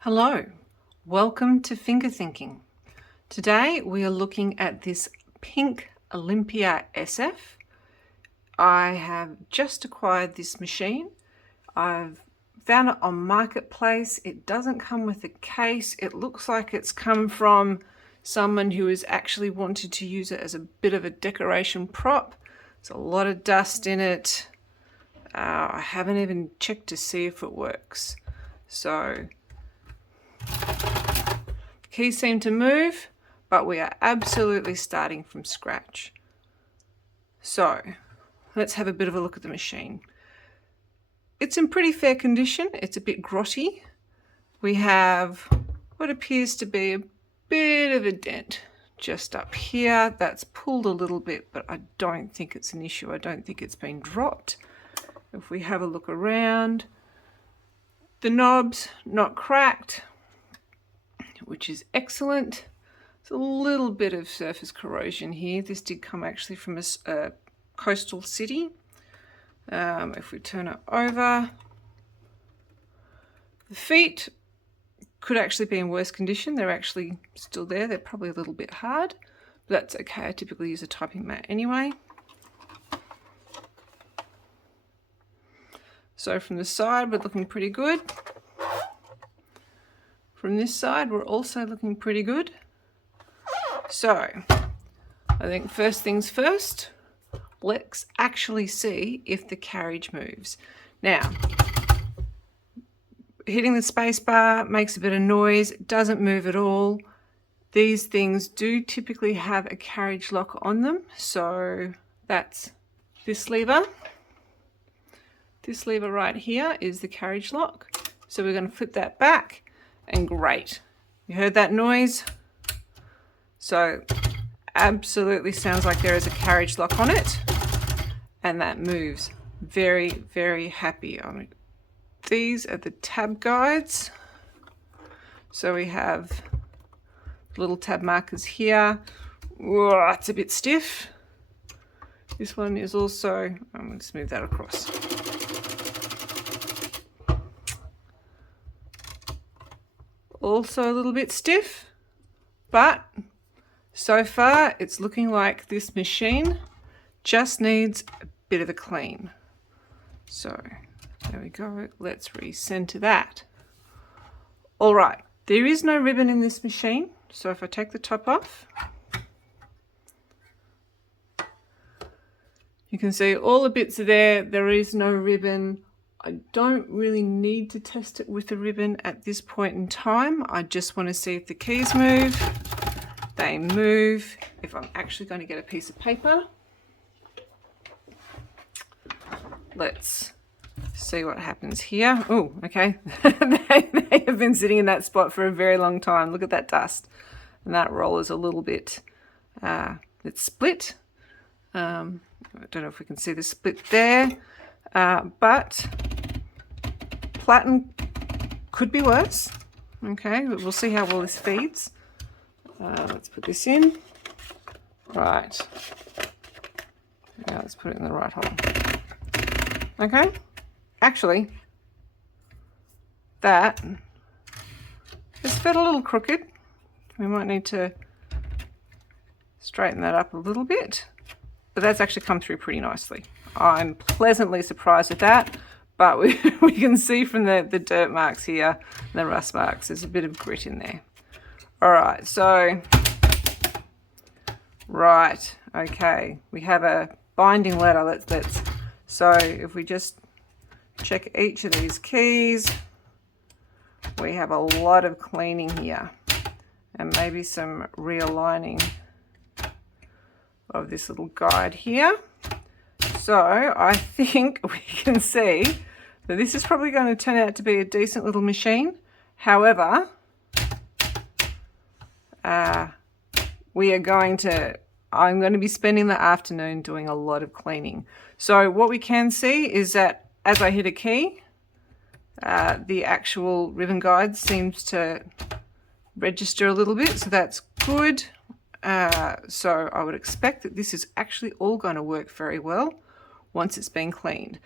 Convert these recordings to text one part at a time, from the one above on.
Hello, welcome to Finger Thinking. Today we are looking at this pink Olympia SF. I have just acquired this machine. I've found it on Marketplace. It doesn't come with a case. It looks like it's come from someone who has actually wanted to use it as a bit of a decoration prop. There's a lot of dust in it. I haven't even checked to see if it works. So keys seem to move, but we are absolutely starting from scratch. So let's have a bit of a look at the machine. It's in pretty fair condition. It's a bit grotty. We have what appears to be a bit of a dent just up here. That's pulled a little bit, but I don't think it's an issue. I don't think it's been dropped. If we have a look around, the knob's not cracked, which is excellent. There's a little bit of surface corrosion here. This did come actually from a coastal city. If we turn it over, the feet could actually be in worse condition. They're actually still there. They're probably a little bit hard, but that's okay. I typically use a typing mat anyway. So from the side, we're looking pretty good. From this side, we're also looking pretty good. So I think first things first, let's actually see if the carriage moves. Now, hitting the space bar makes a bit of noise. It doesn't move at all. These things do typically have a carriage lock on them. So that's this lever. This lever right here is the carriage lock. So we're going to flip that back. And great, you heard that noise? So absolutely sounds like there is a carriage lock on it, and that moves. Very, very happy. These are the tab guides. So we have little tab markers here. Whoa, it's a bit stiff. This one is also, I'm going to smooth that across. Also a little bit stiff, but so far it's looking like this machine just needs a bit of a clean. So there we go. Let's recenter that. All right, there is no ribbon in this machine. So if I take the top off, you can see all the bits are there. There is no ribbon. I don't really need to test it with a ribbon at this point in time. I just want to see if the keys move. They move. If I'm actually going to get a piece of paper, let's see what happens here. Oh, okay. they have been sitting in that spot for a very long time. Look at that dust. And that roll is a little bit, it's split. I don't know if we can see the split there, but platen could be worse. Okay, but we'll see how well this feeds. Let's put this in. Right. Now let's put it in the right hole. Okay. Actually, that is fed a little crooked. We might need to straighten that up a little bit. But that's actually come through pretty nicely. I'm pleasantly surprised at that. But we can see from the dirt marks here, the rust marks, there's a bit of grit in there. All right, so, right, okay. We have a binding letter. So if we just check each of these keys, we have a lot of cleaning here. And maybe some realigning of this little guide here. So I think we can see that this is probably going to turn out to be a decent little machine. However, I'm going to be spending the afternoon doing a lot of cleaning. So what we can see is that as I hit a key, the actual ribbon guide seems to register a little bit, so that's good. So I would expect that this is actually all going to work very well once it's been cleaned.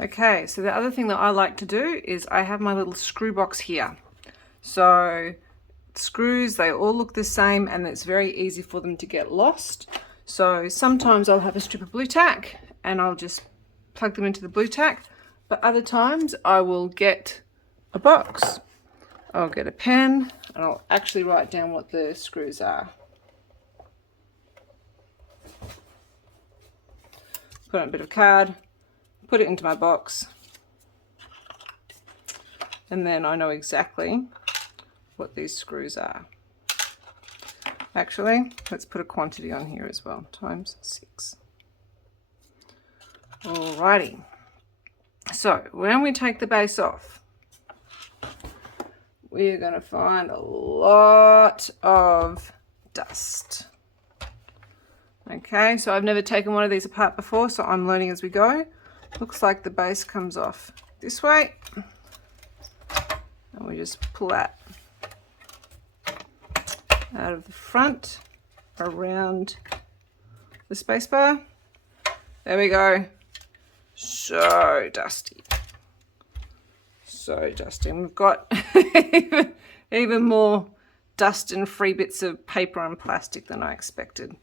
Okay, so the other thing that I like to do is I have my little screw box here. So screws, they all look the same and it's very easy for them to get lost. So sometimes I'll have a strip of blue tack and I'll just plug them into the blue tack, but other times I will get a box. I'll get a pen and I'll actually write down what the screws are. Put on a bit of card, put it into my box, and then I know exactly what these screws are. Actually, let's put a quantity on here as well, times 6. Alrighty, so when we take the base off, we're going to find a lot of dust. Okay, so I've never taken one of these apart before, so I'm learning as we go. Looks like the base comes off this way, and we just pull that out of the front around the space bar. There we go. So dusty. So dusty. And we've got even more dust and free bits of paper and plastic than I expected.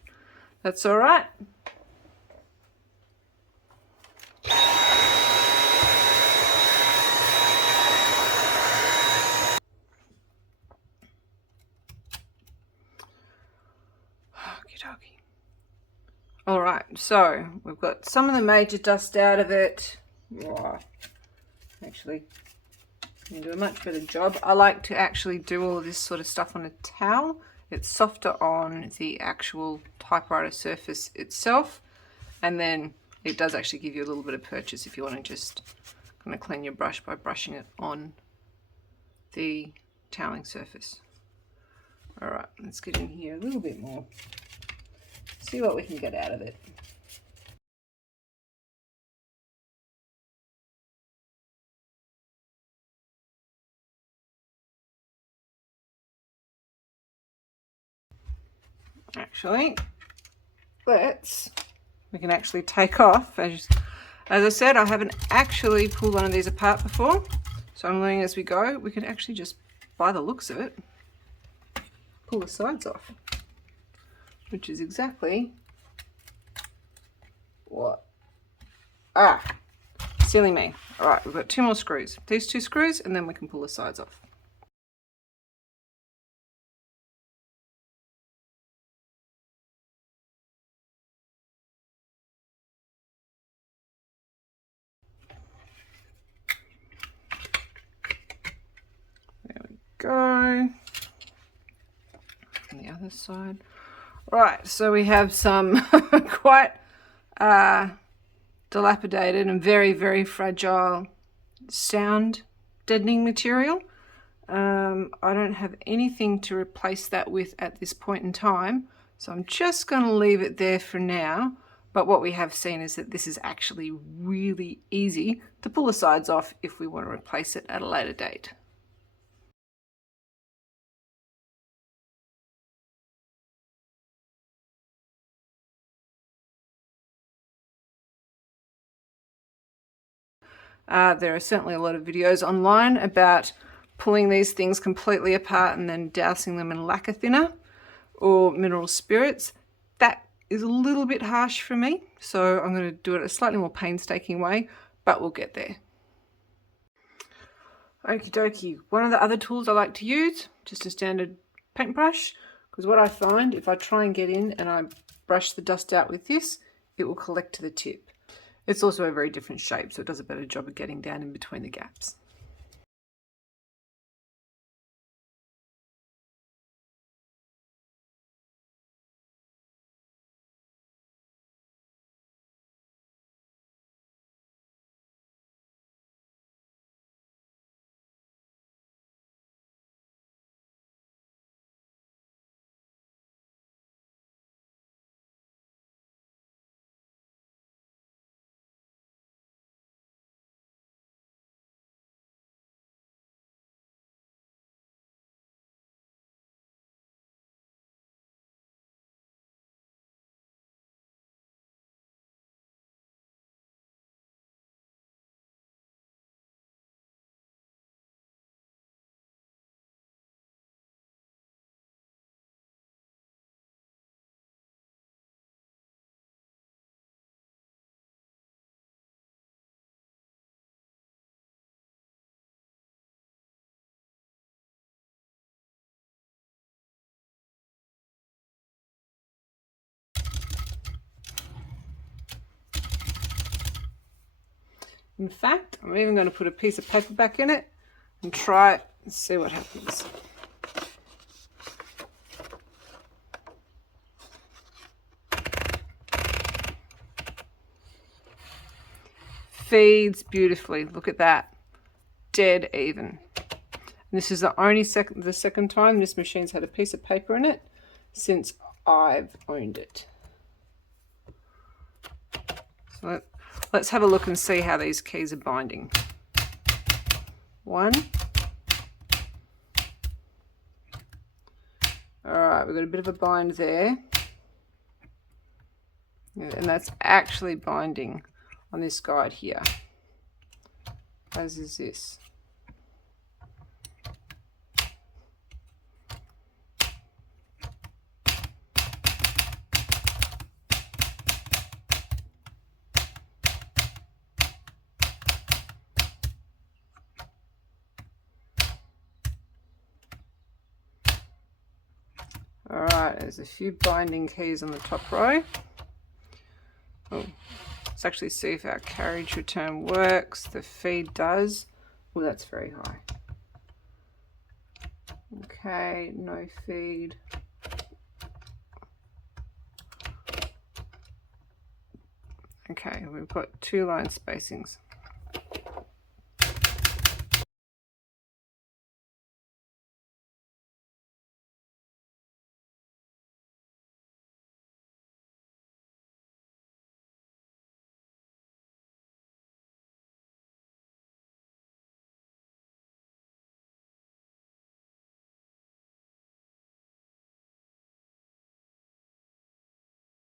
That's all right. Okey-dokey. All right, so we've got some of the major dust out of it. Oh, actually, you do a much better job. I like to actually do all of this sort of stuff on a towel. It's softer on the actual typewriter surface itself, and then it does actually give you a little bit of purchase if you want to just kind of clean your brush by brushing it on the toweling surface. All right, let's get in here a little bit more. See what we can get out of it. Actually, we can actually take off. As I said, I haven't actually pulled one of these apart before, so I'm learning as we go. We can actually just, by the looks of it, pull the sides off, which is exactly what, silly me. All right, we've got 2 more screws. These 2 screws, and then we can pull the sides off. Go on the other side. Right, so we have some quite dilapidated and very, very fragile sound deadening material. I don't have anything to replace that with at this point in time, so I'm just going to leave it there for now. But what we have seen is that this is actually really easy to pull the sides off if we want to replace it at a later date. There are certainly a lot of videos online about pulling these things completely apart and then dousing them in lacquer thinner or mineral spirits. That is a little bit harsh for me, so I'm going to do it a slightly more painstaking way, but we'll get there. Okie dokie. One of the other tools I like to use, just a standard paintbrush, because what I find, if I try and get in and I brush the dust out with this, it will collect to the tip. It's also a very different shape, so it does a better job of getting down in between the gaps. In fact, I'm even going to put a piece of paper back in it and try it and see what happens. Feeds beautifully. Look at that. Dead even. And this is the second time this machine's had a piece of paper in it since I've owned it. So let's have a look and see how these keys are binding. One. Alright, we've got a bit of a bind there. And that's actually binding on this guide here, as is this. Alright, there's a few binding keys on the top row. Oh, let's actually see if our carriage return works. The feed does. Oh, that's very high. Okay, no feed. Okay, we've got 2 line spacings.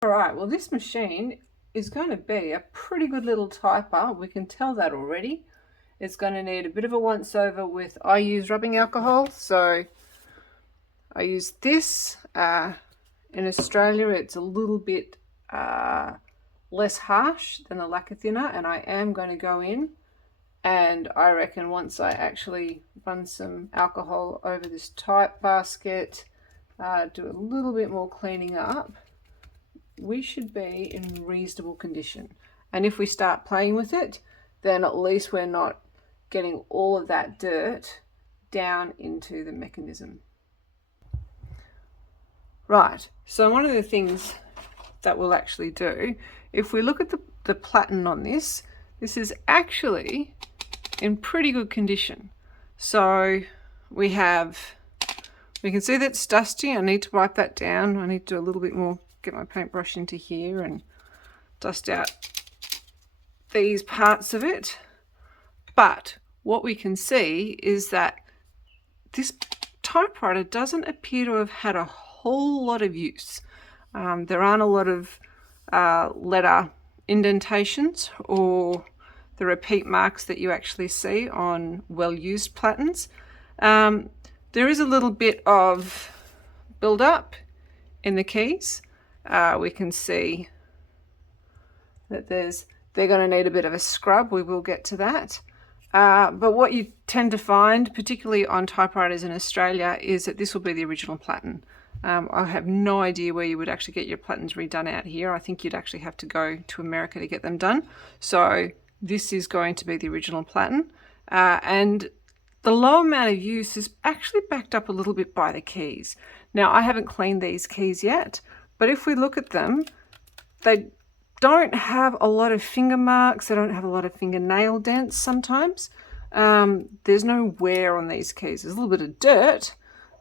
Alright, well this machine is going to be a pretty good little typer. We can tell that already. It's going to need a bit of a once over with, I use rubbing alcohol, so I use this. In Australia it's a little bit less harsh than the lacquer thinner, and I am going to go in and I reckon once I actually run some alcohol over this type basket, do a little bit more cleaning up, we should be in reasonable condition. And if we start playing with it, then at least we're not getting all of that dirt down into the mechanism. Right, so one of the things that we'll actually do, if we look at the platen on this, this is actually in pretty good condition. So we can see that it's dusty. I need to wipe that down. I need to do a little bit more, get my paintbrush into here and dust out these parts of it. But what we can see is that this typewriter doesn't appear to have had a whole lot of use. There aren't a lot of letter indentations or the repeat marks that you actually see on well-used platens. There is a little bit of build-up in the keys. We can see that they're going to need a bit of a scrub. We will get to that. But what you tend to find, particularly on typewriters in Australia, is that this will be the original platen. I have no idea where you would actually get your platens redone out here. I think you'd actually have to go to America to get them done. So this is going to be the original platen. And the low amount of use is actually backed up a little bit by the keys. Now, I haven't cleaned these keys yet, but if we look at them, they don't have a lot of finger marks. They don't have a lot of fingernail dents sometimes. There's no wear on these keys. There's a little bit of dirt,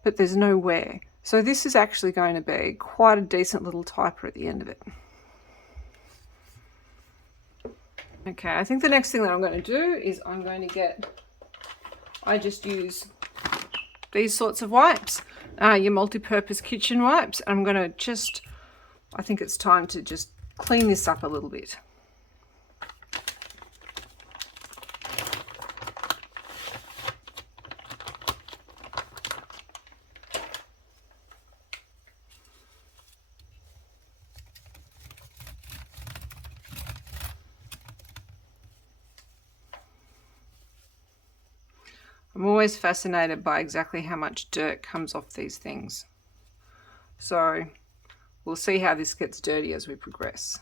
but there's no wear. So this is actually going to be quite a decent little typer at the end of it. Okay, I think the next thing that I'm going to do is I just use these sorts of wipes, your multi-purpose kitchen wipes. I'm going to I think it's time to just clean this up a little bit. I'm always fascinated by exactly how much dirt comes off these things. So we'll see how this gets dirty as we progress.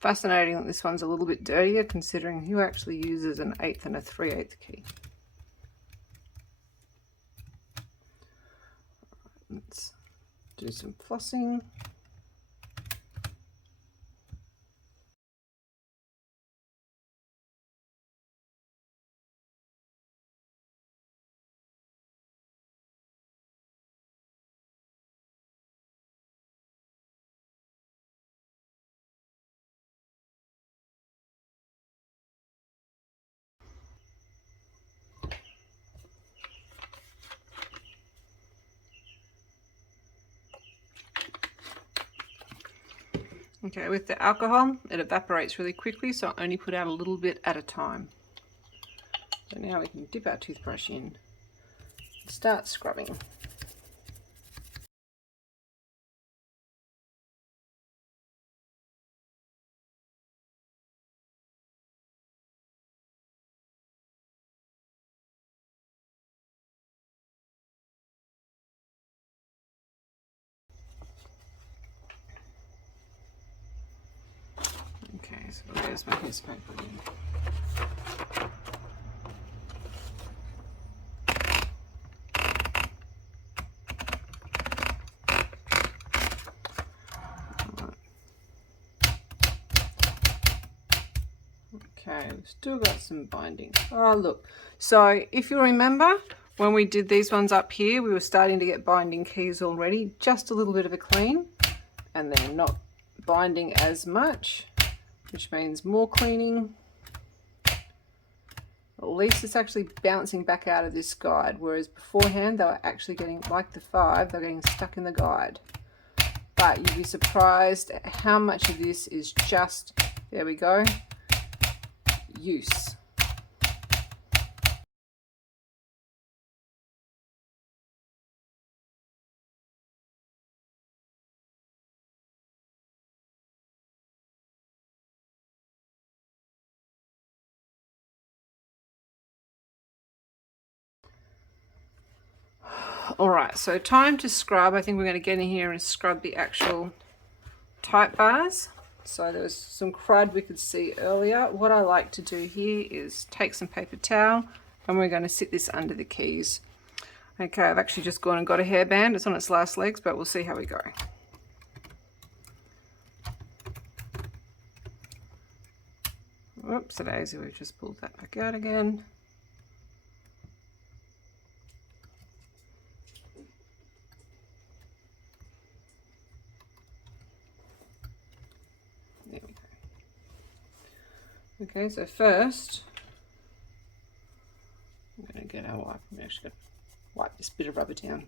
Fascinating that this one's a little bit dirtier considering who actually uses an 1/8 and a 3/8 key. Let's do some flossing. Okay, with the alcohol, it evaporates really quickly, so I only put out a little bit at a time. So now we can dip our toothbrush in and start scrubbing. Okay, so there's my newspaper again. Okay, we've still got some binding. Oh, look. So if you remember, when we did these ones up here, we were starting to get binding keys already. Just a little bit of a clean, and they're not binding as much, which means more cleaning. At least it's actually bouncing back out of this guide, whereas beforehand they were actually getting, like the 5, they're getting stuck in the guide. But you'd be surprised at how much of this is just, there we go, use. All right, so time to scrub. I think we're going to get in here and scrub the actual type bars. So there was some crud we could see earlier. What I like to do here is take some paper towel and we're going to sit this under the keys. Okay, I've actually just gone and got a hairband. It's on its last legs, but we'll see how we go. Whoops, daisy, we've just pulled that back out again. There we go. Okay, so first, I'm going to get our wipe. I'm actually going to wipe this bit of rubber down.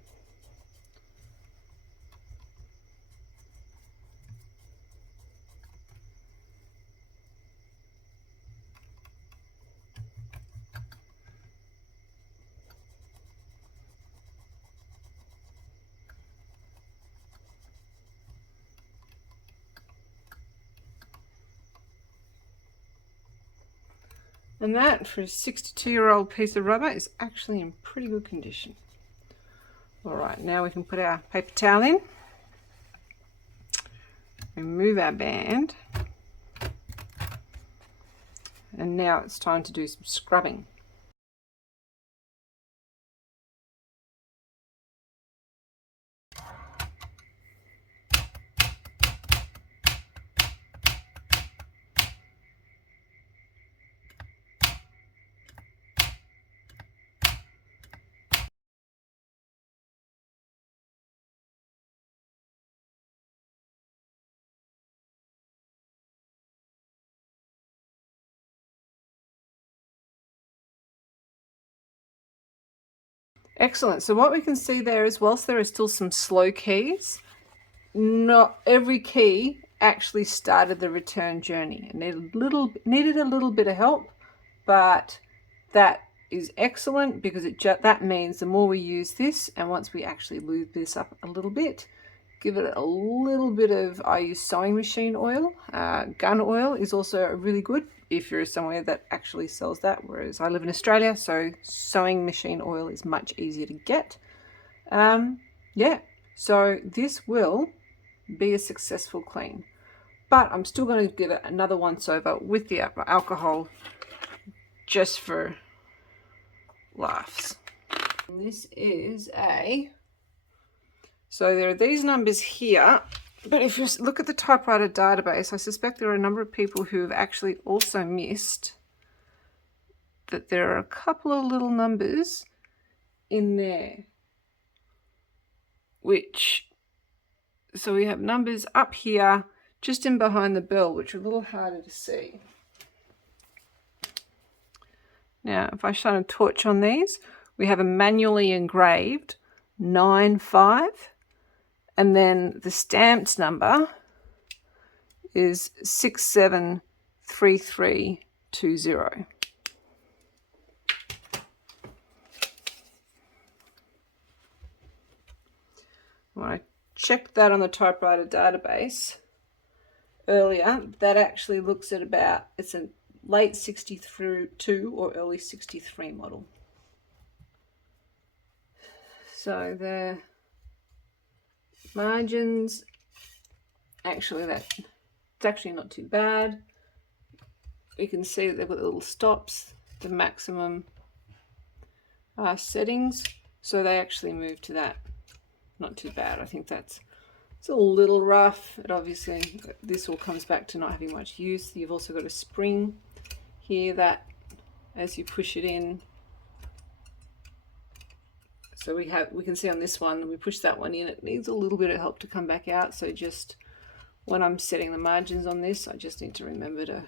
And that, for a 62-year-old piece of rubber, is actually in pretty good condition. All right, now we can put our paper towel in, remove our band, and now it's time to do some scrubbing. Excellent. So what we can see there is, whilst there are still some slow keys, not every key actually started the return journey. It needed a little bit of help, but that is excellent because that means the more we use this, and once we actually lube this up a little bit, give it a little bit of, I use sewing machine oil. Gun oil is also really good if you're somewhere that actually sells that, whereas I live in Australia, so sewing machine oil is much easier to get. Yeah, so this will be a successful clean. but I'm still going to give it another once over with the alcohol just for laughs. And this is so there are these numbers here, but if you look at the typewriter database, I suspect there are a number of people who have actually also missed that there are a couple of little numbers in there, so we have numbers up here just in behind the bell, which are a little harder to see. Now, if I shine a torch on these, we have a manually engraved 95, and then the stamped number is 673320. When I checked that on the typewriter database earlier, that actually looks at about, it's a late 62 or early 63 model. So the margins, actually it's actually not too bad. You can see that they've got the little stops, the maximum settings, so they actually move to that. Not too bad. I think it's a little rough. It obviously, this all comes back to not having much use. You've also got a spring here that as you push it in, so we can see on this one, we push that one in, it needs a little bit of help to come back out. So just when I'm setting the margins on this, I just need to remember to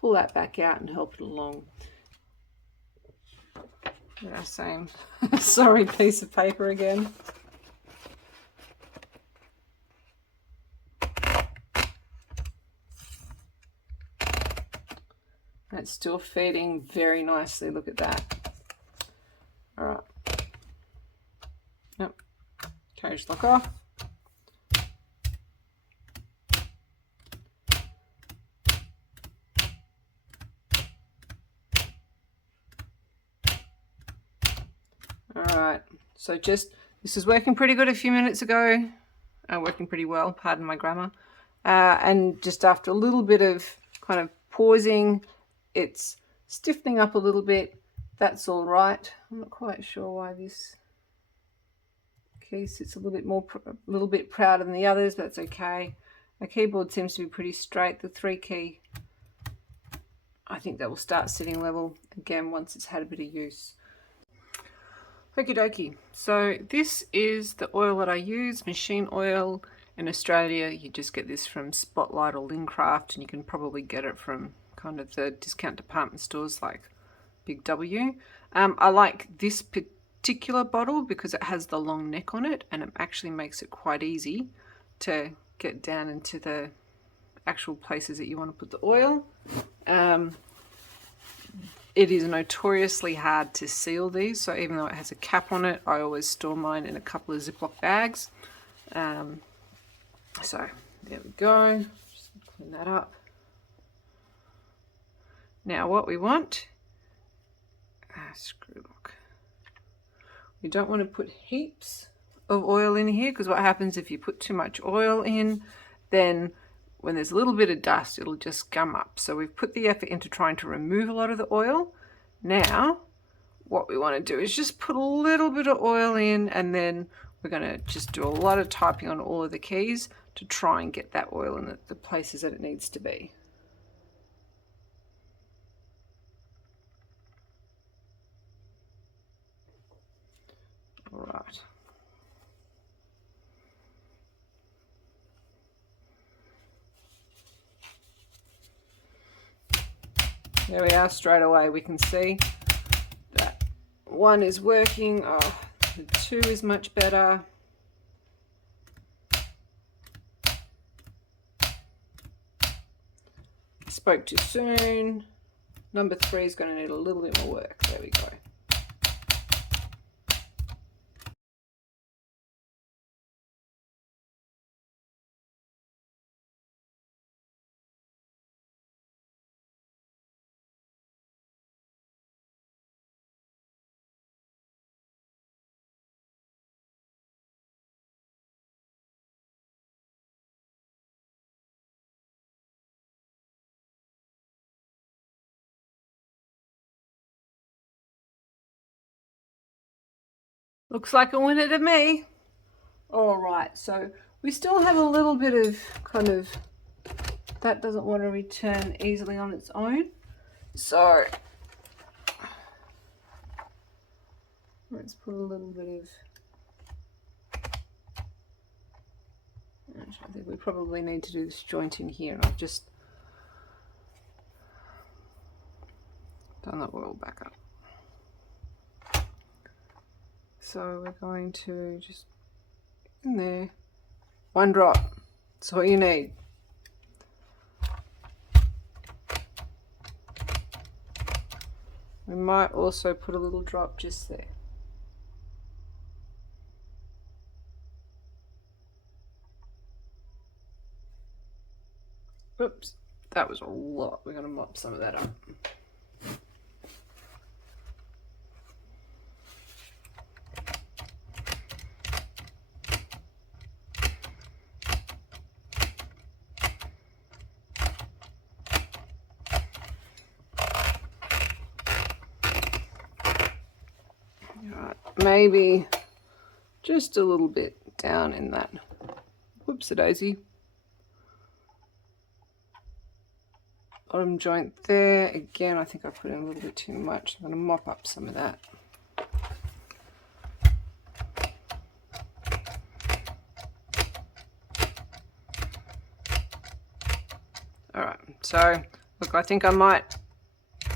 pull that back out and help it along. Yeah, same sorry piece of paper again. That's still feeding very nicely. Look at that. All right. Yep. Carriage lock off. All right. So this was working pretty good a few minutes ago. Working pretty well, pardon my grammar. And just after a little bit of kind of pausing, it's stiffening up a little bit. That's all right. I'm not quite sure why this key sits a little bit prouder than the others, but that's okay. Our keyboard seems to be pretty straight. The 3 key, I think that will start sitting level again once it's had a bit of use. Okie dokie. So this is the oil that I use, machine oil. In Australia, you just get this from Spotlight or Lincraft, and you can probably get it from kind of the discount department stores like Big W. I like this particular bottle because it has the long neck on it, and it actually makes it quite easy to get down into the actual places that you want to put the oil. It is notoriously hard to seal these, so even though it has a cap on it, I always store mine in a couple of Ziploc bags. So there we go. Just clean that up. Now what we want, screw lock. We don't want to put heaps of oil in here, because what happens if you put too much oil in, then when there's a little bit of dust, it'll just gum up. So we've put the effort into trying to remove a lot of the oil. Now, what we want to do is just put a little bit of oil in, and then we're going to just do a lot of typing on all of the keys to try and get that oil in the places that it needs to be. All right. There we are. Straight away we can see that 1 is working. Oh, the 2 is much better. Spoke too soon. Number 3 is going to need a little bit more work. There we go. Looks like a winner to me. All right, so we still have a little bit of kind of, that doesn't want to return easily on its own. So let's put a little bit of, I think we probably need to do this joint in here. I've just done that oil back up. So we're going to just in there, 1 drop. That's all you need. We might also put a little drop just there. Oops, that was a lot. We're going to mop some of that up. Maybe just a little bit down in that whoopsie-daisy bottom joint there. Again, I think I put in a little bit too much. I'm going to mop up some of that. All right, so look, I think I might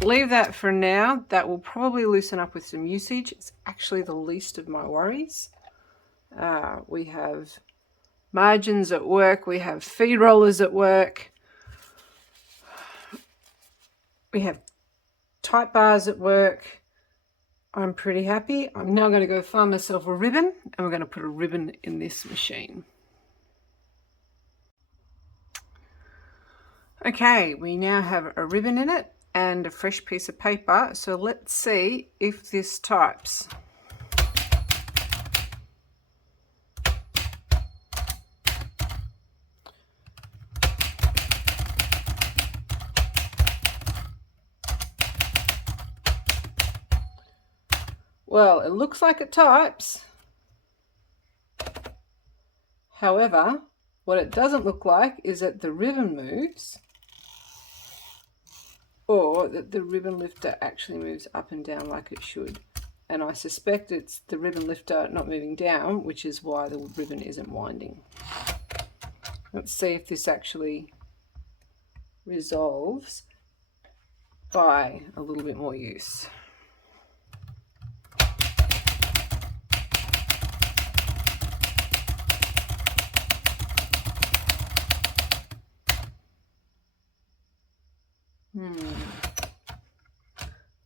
leave that for now. That will probably loosen up with some usage. It's actually the least of my worries. We have margins at work. We have feed rollers at work. We have type bars at work. I'm pretty happy. I'm now going to go find myself a ribbon, and we're going to put a ribbon in this machine. Okay, we now have a ribbon in it and a fresh piece of paper. So let's see if this types. Well, it looks like it types. However, what it doesn't look like is that the ribbon moves, or that the ribbon lifter actually moves up and down like it should. And I suspect it's the ribbon lifter not moving down, which is why the ribbon isn't winding. Let's see if this actually resolves by a little bit more use.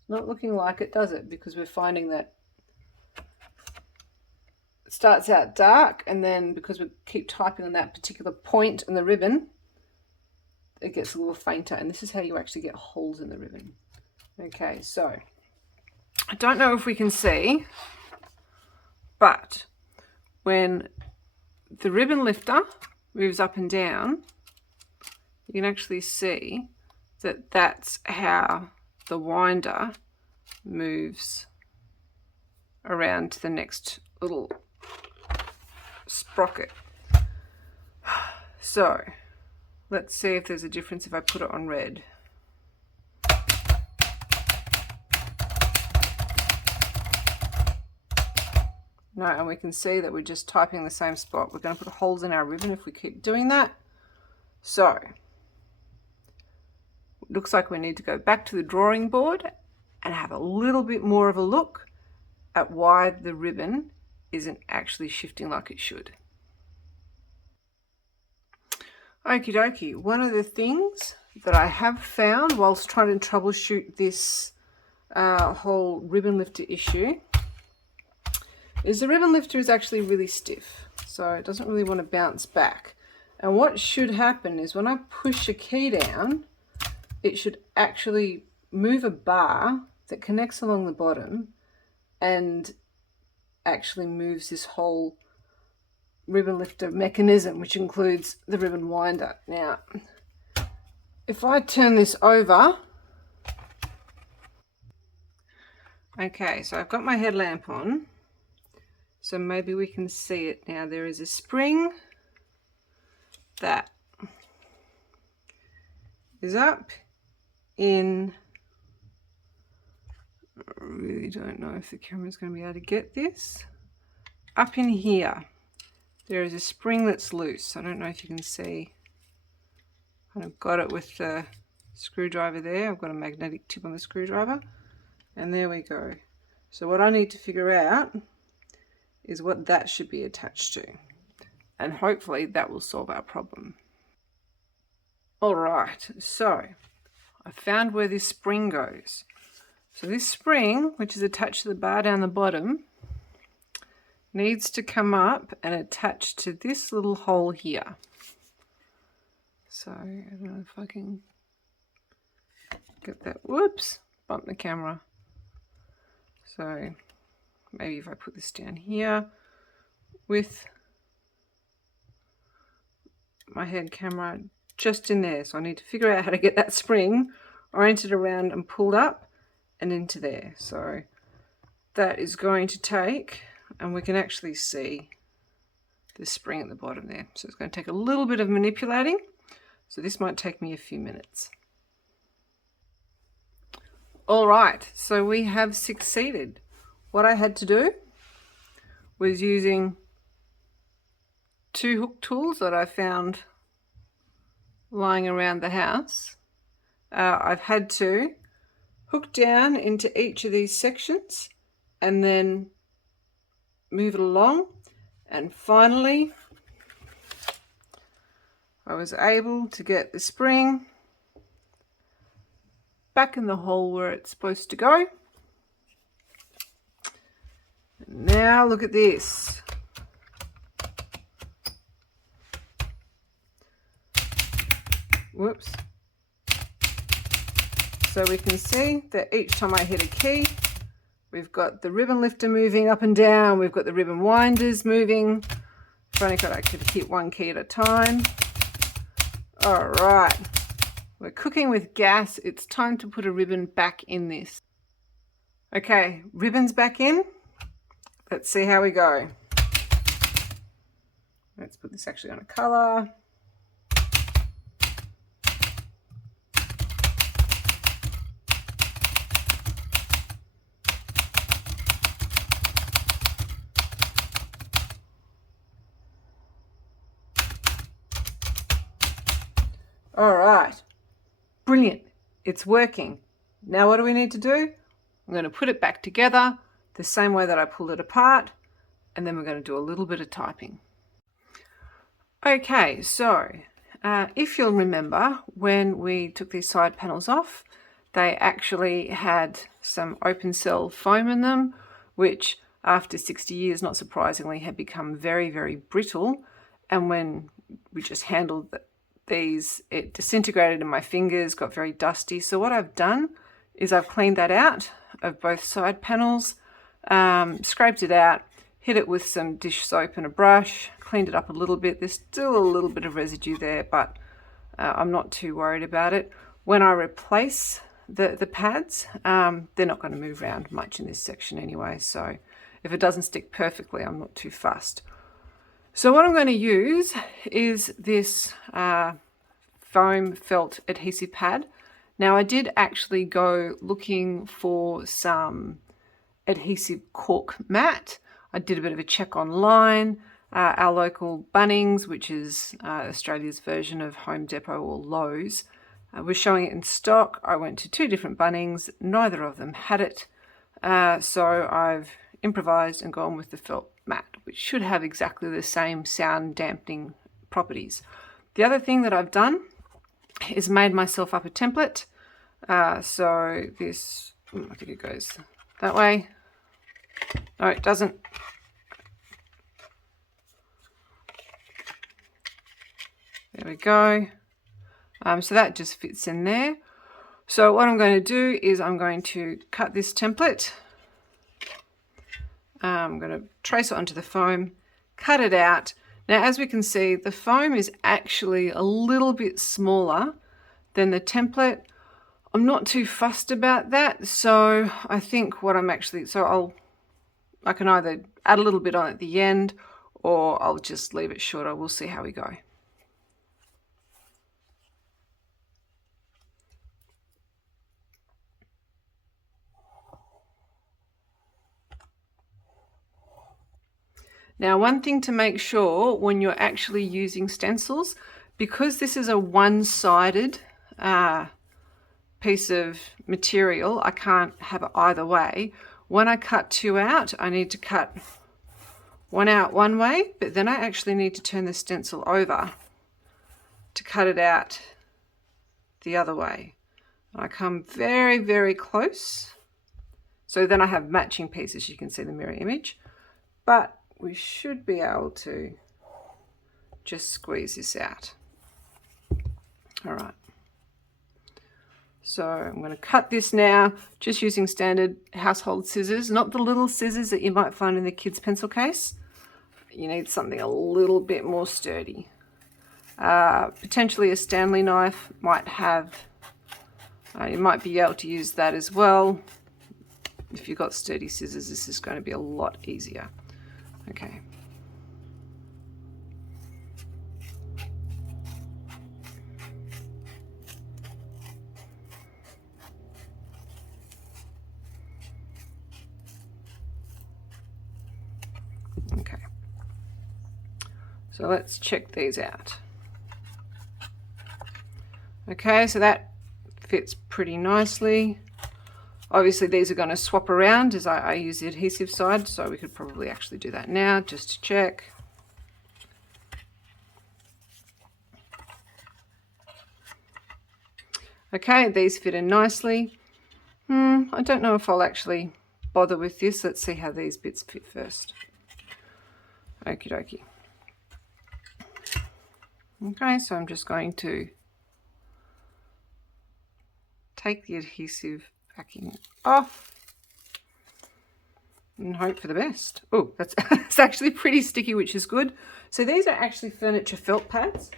Not looking like it, does it? Because we're finding that it starts out dark, and then because we keep typing on that particular point in the ribbon, it gets a little fainter, and this is how you actually get holes in the ribbon. Okay, so I don't know if we can see, but when the ribbon lifter moves up and down, you can actually see that that's how the winder moves around to the next little sprocket. So let's see if there's a difference if I put it on red. No, and we can see that we're just typing the same spot. We're going to put holes in our ribbon if we keep doing that. So looks like we need to go back to the drawing board and have a little bit more of a look at why the ribbon isn't actually shifting like it should. Okie dokie, one of the things that I have found whilst trying to troubleshoot this whole ribbon lifter issue is the ribbon lifter is actually really stiff, so it doesn't really want to bounce back. And what should happen is when I push a key down, it should actually move a bar that connects along the bottom and actually moves this whole ribbon lifter mechanism, which includes the ribbon winder. Now, if I turn this over, okay, so I've got my headlamp on, so maybe we can see it now. There is a spring that is up in, I really don't know if the camera's going to be able to get this, up in here. There is a spring that's loose. I don't know if you can see. I've got it with the screwdriver there. I've got a magnetic tip on the screwdriver, and there we go. So what I need to figure out is what that should be attached to, and hopefully that will solve our problem. All right, so I found where this spring goes. So this spring, which is attached to the bar down the bottom, needs to come up and attach to this little hole here. So I don't know if I can get that. Whoops, bumped the camera. So maybe if I put this down here with my head camera just in there. So I need to figure out how to get that spring oriented around and pulled up and into there. So that is going to take, and we can actually see the spring at the bottom there. So it's going to take a little bit of manipulating. So this might take me a few minutes. All right, so we have succeeded. What I had to do was using 2 hook tools that I found lying around the house. I've had to hook down into each of these sections and then move it along, and finally I was able to get the spring back in the hole where it's supposed to go. And now look at this. Whoops. So we can see that each time I hit a key, we've got the ribbon lifter moving up and down, we've got the ribbon winders moving. I've only got to actually hit one key at a time. All right, we're cooking with gas. It's time to put a ribbon back in this. Okay, ribbon's back in. Let's see how we go. Let's put this actually on a color. All right, brilliant, it's working. Now what do we need to do? I'm going to put it back together the same way that I pulled it apart, and then we're going to do a little bit of typing. Okay, so if you'll remember, when we took these side panels off, they actually had some open cell foam in them, which after 60 years, not surprisingly, had become very, very brittle. And when we just handled these, it disintegrated in my fingers, got very dusty. So what I've done is I've cleaned that out of both side panels, scraped it out, hit it with some dish soap and a brush, cleaned it up a little bit. There's still a little bit of residue there, but I'm not too worried about it. When I replace the pads, they're not going to move around much in this section anyway, so if it doesn't stick perfectly, I'm not too fussed. So what I'm going to use is this foam felt adhesive pad. Now I did actually go looking for some adhesive cork mat. I did a bit of a check online. Our local Bunnings, which is Australia's version of Home Depot or Lowe's, was showing it in stock. I went to 2 different Bunnings, neither of them had it. So I've improvised and gone with the felt mat, which should have exactly the same sound dampening properties. The other thing that I've done is made myself up a template. So this, I think it goes that way. No, it doesn't. There we go. So that just fits in there. So what I'm going to do is I'm going to cut this template. I'm going to trace it onto the foam, cut it out. Now, as we can see, the foam is actually a little bit smaller than the template. I'm not too fussed about that. So I think what I'm actually, so I can either add a little bit on at the end, or I'll just leave it shorter. We'll see how we go. Now, one thing to make sure when you're actually using stencils, because this is a one-sided piece of material, I can't have it either way. When I cut two out, I need to cut one out one way, but then I actually need to turn the stencil over to cut it out the other way. I come very, very close. So then I have matching pieces. You can see the mirror image, but we should be able to just squeeze this out. All right. So I'm going to cut this now, just using standard household scissors, not the little scissors that you might find in the kids' pencil case. You need something a little bit more sturdy. Potentially a Stanley knife might have, you might be able to use that as well. If you've got sturdy scissors, this is going to be a lot easier. Okay. Okay. So let's check these out. Okay, so that fits pretty nicely. Obviously these are going to swap around as I use the adhesive side, so we could probably actually do that now just to check. Okay, these fit in nicely. I don't know if I'll actually bother with this. Let's see how these bits fit first. Okie dokie. Okay, so I'm just going to take the adhesive backing off and hope for the best. Oh, that's it's actually pretty sticky, which is good. So these are actually furniture felt pads.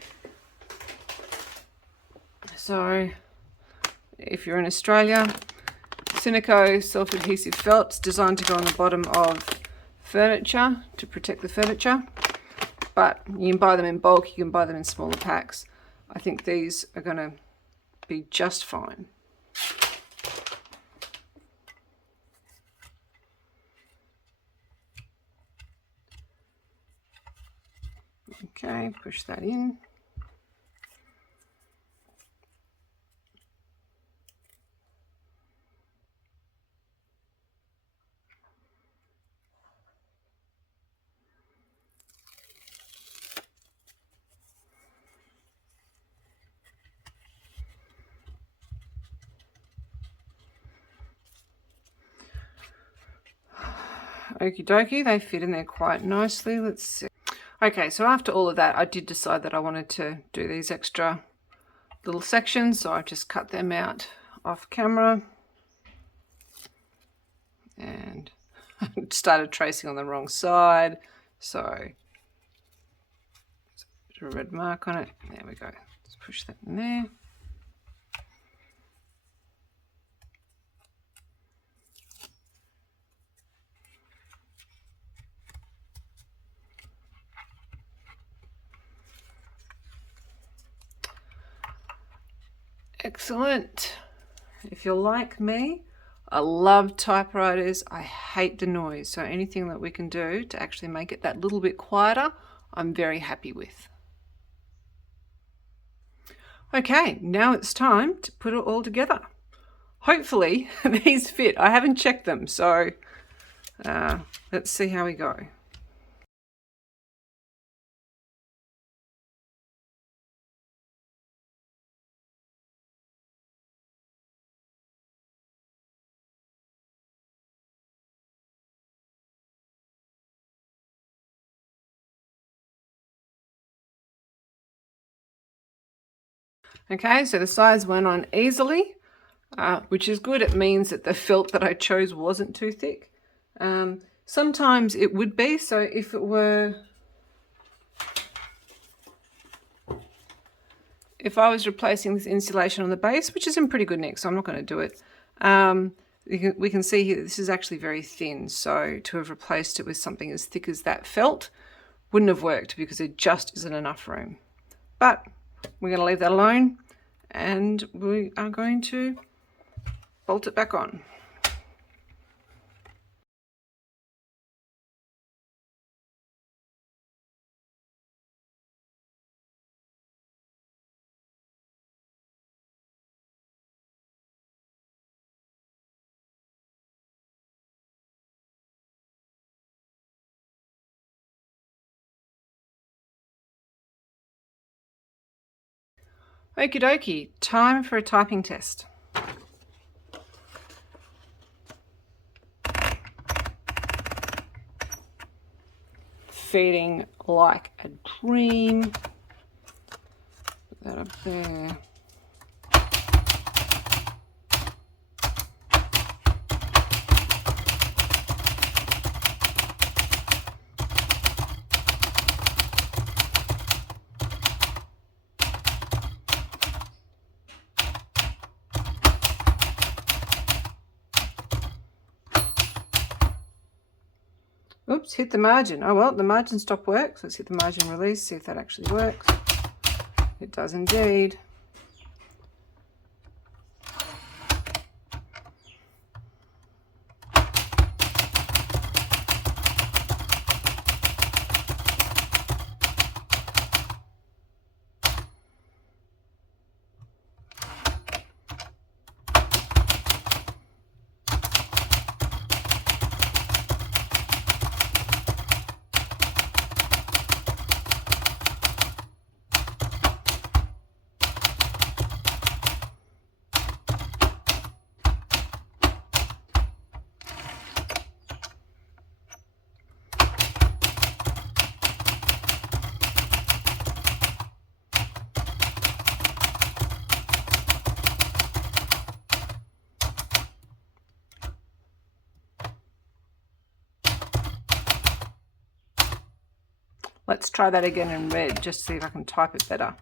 So if you're in Australia, Cineco self-adhesive felt is designed to go on the bottom of furniture to protect the furniture, but you can buy them in bulk, you can buy them in smaller packs. I think these are going to be just fine. Okay, push that in. Okie dokie, they fit in there quite nicely. Let's see. Okay, so after all of that, I did decide that I wanted to do these extra little sections, so I just cut them out off camera and started tracing on the wrong side, so there's a red mark on it. There we go. Let's push that in there. Excellent. If you're like me, I love typewriters. I hate the noise. So anything that we can do to actually make it that little bit quieter, I'm very happy with. Okay, now it's time to put it all together. Hopefully these fit. I haven't checked them, so let's see how we go. Okay, so the sides went on easily, which is good. It means that the felt that I chose wasn't too thick. Sometimes it would be, so if it were, if I was replacing this insulation on the base, which is in pretty good nick, so I'm not going to do it, we can see here that this is actually very thin, so to have replaced it with something as thick as that felt wouldn't have worked because there just isn't enough room. But we're going to leave that alone, and we are going to bolt it back on. Okie dokie, time for a typing test. Feeding like a dream. Put that up there. Oops, hit the margin. Oh well, the margin stop works. Let's hit the margin release, see if that actually works. It does indeed. Let's try that again in red, just to see if I can type it better.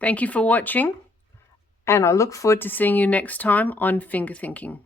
Thank you for watching, and I look forward to seeing you next time on Finger Thinking.